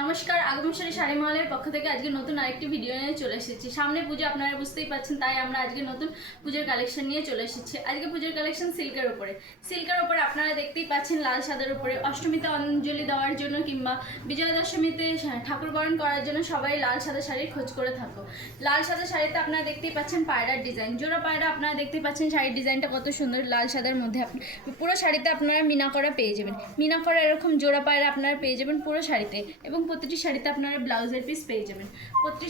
নমস্কার, আগমনী শাড়ি মহলের পক্ষ থেকে আজকে নতুন আরেকটি ভিডিও নিয়ে চলে এসেছি। সামনে পুজো, আপনারা বুঝতেই পাচ্ছেন, তাই আমরা আজকে নতুন পুজোর কালেকশন নিয়ে চলে এসেছি। আজকে পুজোর কালেকশন সিল্কের উপরে আপনারা দেখতেই পাচ্ছেন লাল সাদার উপরে। অষ্টমীতে অঞ্জলি দেওয়ার জন্য কিংবা বিজয়া দশমীতে ঠাকুর বরণ করার জন্য সবাই লাল সাদা শাড়ির খোঁজ করে থাকো। লাল সাদা শাড়িতে আপনারা দেখতেই পাচ্ছেন পায়রার ডিজাইন, জোড়া পায়রা। আপনারা দেখতেই পাচ্ছেন শাড়ির ডিজাইনটা কত সুন্দর। লাল সাদার মধ্যে পুরো শাড়িতে আপনারা মিনা করা পেয়ে যাবেন। মিনা করা এরকম জোড়া পায়রা আপনারা পেয়ে যাবেন পুরো শাড়িতে, এবং প্রতিটি শাড়িতে আপনারা ব্লাউজের পিস পেয়ে যাবেন। প্রতিটি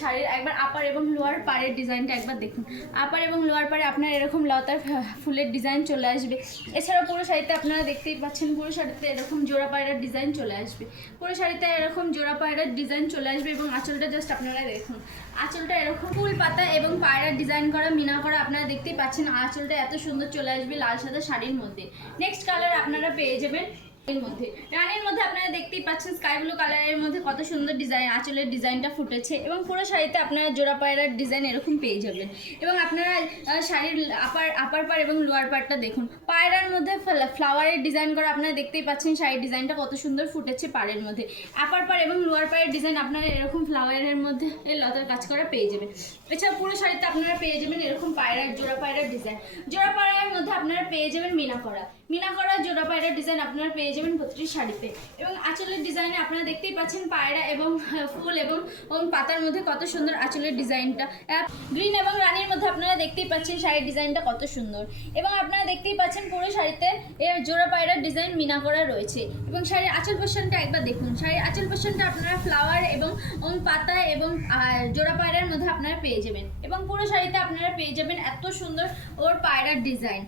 শাড়ির একবার আপার এবং লোয়ার পাড়ের ডিজাইনটা একবার দেখুন। আপার এবং লোয়ার পাড়ে আপনার এরকম লতার ফুলের ডিজাইন চলে আসবে। এছাড়াও পুরো শাড়িতে আপনারা দেখতেই পাচ্ছেন পুরো শাড়িতে এরকম জোড়া পায়রার ডিজাইন চলে আসবে। পুরো শাড়িতে এরকম জোড়া পায়রার ডিজাইন চলে আসবে, এবং আঁচলটা জাস্ট আপনারা দেখুন। আঁচলটা এরকম ফুল পাতা এবং পায়রার ডিজাইন করা, মিনা করা আপনারা দেখতেই পাচ্ছেন। আঁচলটা এত সুন্দর চলে আসবে লাল সাদা শাড়ির মধ্যে। নেক্সট কালার আপনারা পেয়ে যাবেন রানীর মধ্যে। আপনারা দেখতেই পাচ্ছেন স্কাই ব্লু কালারের মধ্যে কত সুন্দর ডিজাইন, আঁচলের ডিজাইনটা ফুটেছে, এবং পুরো শাড়িতে আপনারা জোড়া পায়রার ডিজাইন এরকম পেয়ে যাবেন। এবং আপনারা শাড়ির আপার পাড় এবং লোয়ার পাড়টা দেখুন। পায়রার মধ্যে ফ্লাওয়ারের ডিজাইন করা আপনারা দেখতেই পাচ্ছেন। শাড়ির ডিজাইনটা কত সুন্দর ফুটেছে পাড়ের মধ্যে। আপার পাড় এবং লোয়ার পাড়ের ডিজাইন আপনারা এরকম ফ্লাওয়ারের মধ্যে লতার কাজ করা পেয়ে যাবেন। এছাড়া পুরো শাড়িতে আপনারা পেয়ে যাবেন এরকম জোড়া পায়রার ডিজাইন। জোড়া পায়রার মধ্যে আপনারা পেয়ে যাবেন মিনা করা জোড়া পায়রার ডিজাইন আপনারা পেয়ে যাবেন প্রতিটি শাড়িতে। এবং আঁচলের ডিজাইনে আপনারা দেখতেই পাচ্ছেন পায়রা এবং ফুল এবং পাতার মধ্যে কত সুন্দর আঁচলের ডিজাইনটা। গ্রিন এবং রানীর মধ্যে আপনারা দেখতেই পাচ্ছেন শাড়ির ডিজাইনটা কত সুন্দর। এবং আপনারা দেখতেই পাচ্ছেন পুরো শাড়িতে জোড়া পায়রার ডিজাইন মিনা করা রয়েছে। এবং শাড়ির আঁচল পোর্শনটা একবার দেখুন। শাড়ির আঁচল পোর্শনটা আপনারা ফ্লাওয়ার এবং পাতা এবং জোড়া পায়রার মধ্যে আপনারা পেয়ে যাবেন। এবং পুরো শাড়িতে আপনারা পেয়ে যাবেন এত সুন্দর পায়রার ডিজাইন।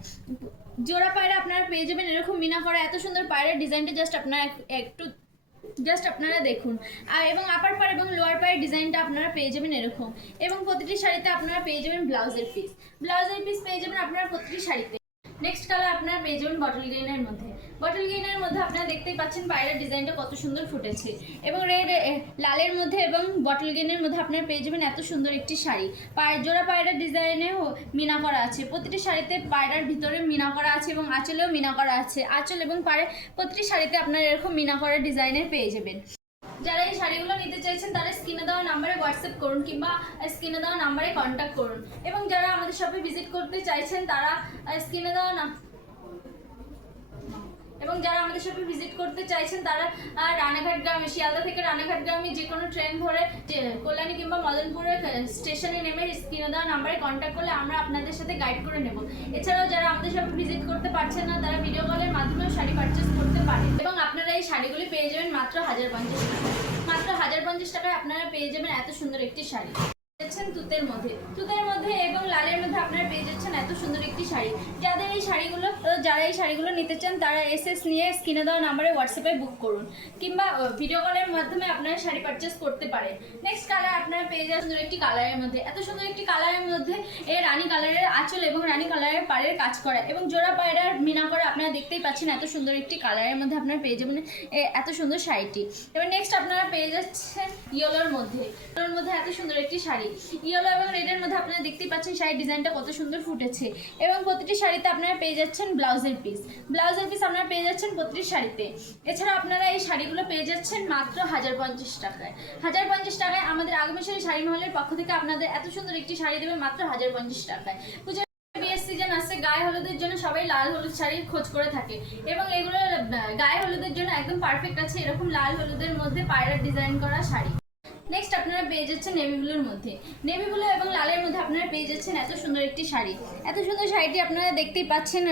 জোড়া পায়রা আপনারা পেয়ে যাবেন এরকম মিনা করা এত সুন্দর পায়রার ডিজাইনটা জাস্ট আপনারা দেখুন। এবং আপার পাড় এবং লোয়ার পাড়ের ডিজাইনটা আপনারা পেয়ে যাবেন এরকম। এবং প্রতিটি শাড়িতে আপনারা পেয়ে যাবেন ব্লাউজের পিস পেয়ে যাবেন আপনারা প্রতিটি শাড়িতে। নেক্সট কালার আপনারা পেয়ে যাবেন বটল গ্রিনের মধ্যে আপনারা দেখতেই পাচ্ছেন পায়রার ডিজাইনটা কত সুন্দর ফুটেছে। এবং লালের মধ্যে এবং বটল গ্রিনের মধ্যে আপনারা পেয়ে যাবেন এত সুন্দর একটি শাড়ি। জোড়া পায়রার ডিজাইনেও মিনা করা আছে। প্রতিটি শাড়িতে পায়রার ভিতরে মিনা করা আছে এবং আঁচলেও মিনা করা আছে। আঁচল এবং পাড়ে প্রতিটি শাড়িতে আপনারা এরকম মিনা করা ডিজাইনের পেয়ে যাবেন। যারা এই শাড়িগুলো নিতে চাইছেন তারা স্ক্রিনে দেওয়া নাম্বারে হোয়াটসঅ্যাপ করুন কিংবা স্ক্রিনে দেওয়া নাম্বারে কন্ট্যাক্ট করুন। এবং যারা আমাদের শপে ভিজিট করতে চাইছেন তারা স্ক্রিনে দেওয়া রানাঘাট গ্রামে, শিয়ালদা থেকে রানাঘাট গ্রামে যে কোনো ট্রেন ধরে কল্যাণী কিংবা মদনপুরের স্টেশনে নেমে স্ক্রিনে দেওয়া নাম্বারে কন্ট্যাক্ট করলে আমরা আপনাদের সাথে গাইড করে নেব। এছাড়াও যারা আমাদের শপে ভিজিট করতে পারছেন না তারা ভিডিও কলের মাধ্যমেও শাড়ি পারচেস করতে পারে। এবং আপনারা এই শাড়িগুলি পেয়ে যাবেন মাত্র 1050 টাকায়। মাত্র 1050 টাকায় আপনারা পেয়ে যাবেন এত সুন্দর একটি শাড়ি। তুতের মধ্যে এবং লালের মধ্যে আপনারা পেয়ে যাচ্ছেন এত সুন্দর একটি শাড়ি। যারা এই শাড়িগুলো নিতে চান তারা এসএস নিয়ে স্ক্রিনে দেওয়া নাম্বারে হোয়াটসঅ্যাপে বুক করুন কিংবা ভিডিও কলের মাধ্যমে আপনারা শাড়ি পারচেস করতে পারেন। নেক্সট কালার আপনারা পেয়ে যাচ্ছেন সুন্দর একটি কালারের মধ্যে। এত সুন্দর একটি কালারের মধ্যে রানী কালারের আঁচল এবং রানী কালারের পাড়ের কাজ করা এবং জোড়া পায়রার মিনা করা আপনারা দেখতেই পাচ্ছেন। এত সুন্দর একটি কালারের মধ্যে আপনারা পেয়ে যাবেন এত সুন্দর শাড়িটি। এবার নেক্সট আপনারা পেয়ে যাচ্ছেন ইয়েলোর মধ্যে এত সুন্দর একটি শাড়ি। ইয়েলো এবং রেডের মধ্যে আপনারা দেখতেই পাচ্ছেন শাড়ির ডিজাইনটা কত সুন্দর ফুটেছে। এবং প্রতিটি শাড়িতে আপনারা পেয়ে যাচ্ছেন ব্লাউজের পিস আপনারা পেয়ে যাচ্ছেন প্রতিটি শাড়িতে। এছাড়া আপনারা এই শাড়িগুলো পেয়ে যাচ্ছেন মাত্র 1050 টাকায়। 1050 টাকায় আমাদের আগমনী শাড়ি মহলের পক্ষ থেকে আপনাদের এত সুন্দর একটি শাড়ি দেবে মাত্র 1050 টাকায়। বিয়ের সিজন আসছে, গায়ে হলুদের জন্য সবাই লাল হলুদ শাড়ির খোঁজ করে থাকে এবং এগুলো গায়ে হলুদের জন্য একদম পারফেক্ট আছে। এরকম লাল হলুদের মধ্যে পায়রার ডিজাইন করা শাড়ি। নেক্সট আপনারা পেয়ে যাচ্ছেন নেভি ব্লু এবং লালের মধ্যে আপনারা পেয়ে যাচ্ছেন এত সুন্দর একটি শাড়ি। এত সুন্দর শাড়িটি আপনারা দেখতেই পাচ্ছেন।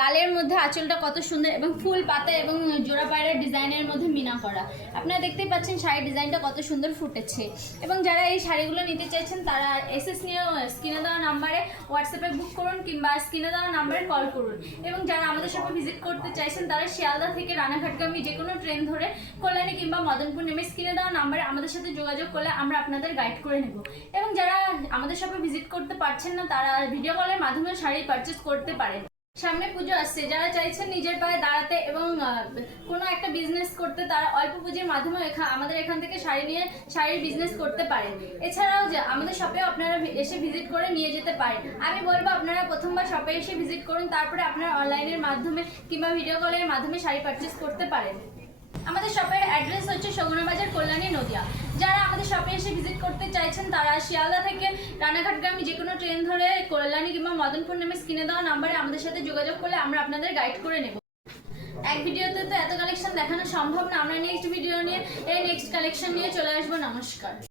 লালের মধ্যে আঁচলটা কত সুন্দর এবং ফুল পাতা এবং জোড়া পায়রার ডিজাইনের মধ্যে মিনা করা। আপনারা দেখতেই পাচ্ছেন শাড়ির ডিজাইনটা কত সুন্দর ফুটেছে। এবং যারা এই শাড়িগুলো নিতে চাইছেন তারা এসএস নিয়ে স্ক্রিনে দেওয়া নাম্বারে হোয়াটসঅ্যাপে বুক করুন কিংবা স্ক্রিনে দেওয়া নাম্বারে কল করুন। এবং যারা আমাদের শপে ভিজিট করতে চাইছেন তারা শিয়ালদা থেকে রানাঘাটগামী যে কোনো ট্রেন ধরে কল্যাণী কিংবা মদনপুর নেমে স্ক্রিনে দেওয়া নাম্বারে আমাদের সাথে যোগাযোগ করলে আমরা আপনাদের গাইড করে নেব। এবং যারা আমাদের শপে ভিজিট করতে পারছেন না তারা ভিডিও কলের মাধ্যমে শাড়ি পারচেস করতে পারেন। সামনে পুজো আসছে, যারা চাইছেন নিজের পায়ে দাঁড়াতে এবং কোনো একটা বিজনেস করতে তারা অল্প পুঁজির মাধ্যমে আমাদের এখান থেকে শাড়ির বিজনেস করতে পারেন। এছাড়াও আমাদের শপেও আপনারা এসে ভিজিট করে নিয়ে যেতে পারেন। আমি বলবো আপনারা প্রথমবার শপে এসে ভিজিট করুন, তারপরে আপনারা অনলাইনের মাধ্যমে কিংবা ভিডিও কলের মাধ্যমে শাড়ি পারচেস করতে পারেন। আমাদের শপের অ্যাড্রেস হচ্ছে সগুনা বাজার, কল্যাণী, নদিয়া। যারা আমাদের শপে এসে ভিজিট করতে চাইছেন তারা শিয়ালদা থেকে রানাঘাটগামী যে কোনো ট্রেন ধরে কল্যাণী কিংবা মদনপুর নেমে স্ক্রিনে দেওয়া নাম্বারে আমাদের সাথে যোগাযোগ করলে আমরা আপনাদের গাইড করে নেব। এক ভিডিওতে তো এত কালেকশন দেখানো সম্ভব না, আমরা নেক্সট ভিডিও নিয়ে এই নেক্সট কালেকশন নিয়ে চলে আসবো। নমস্কার।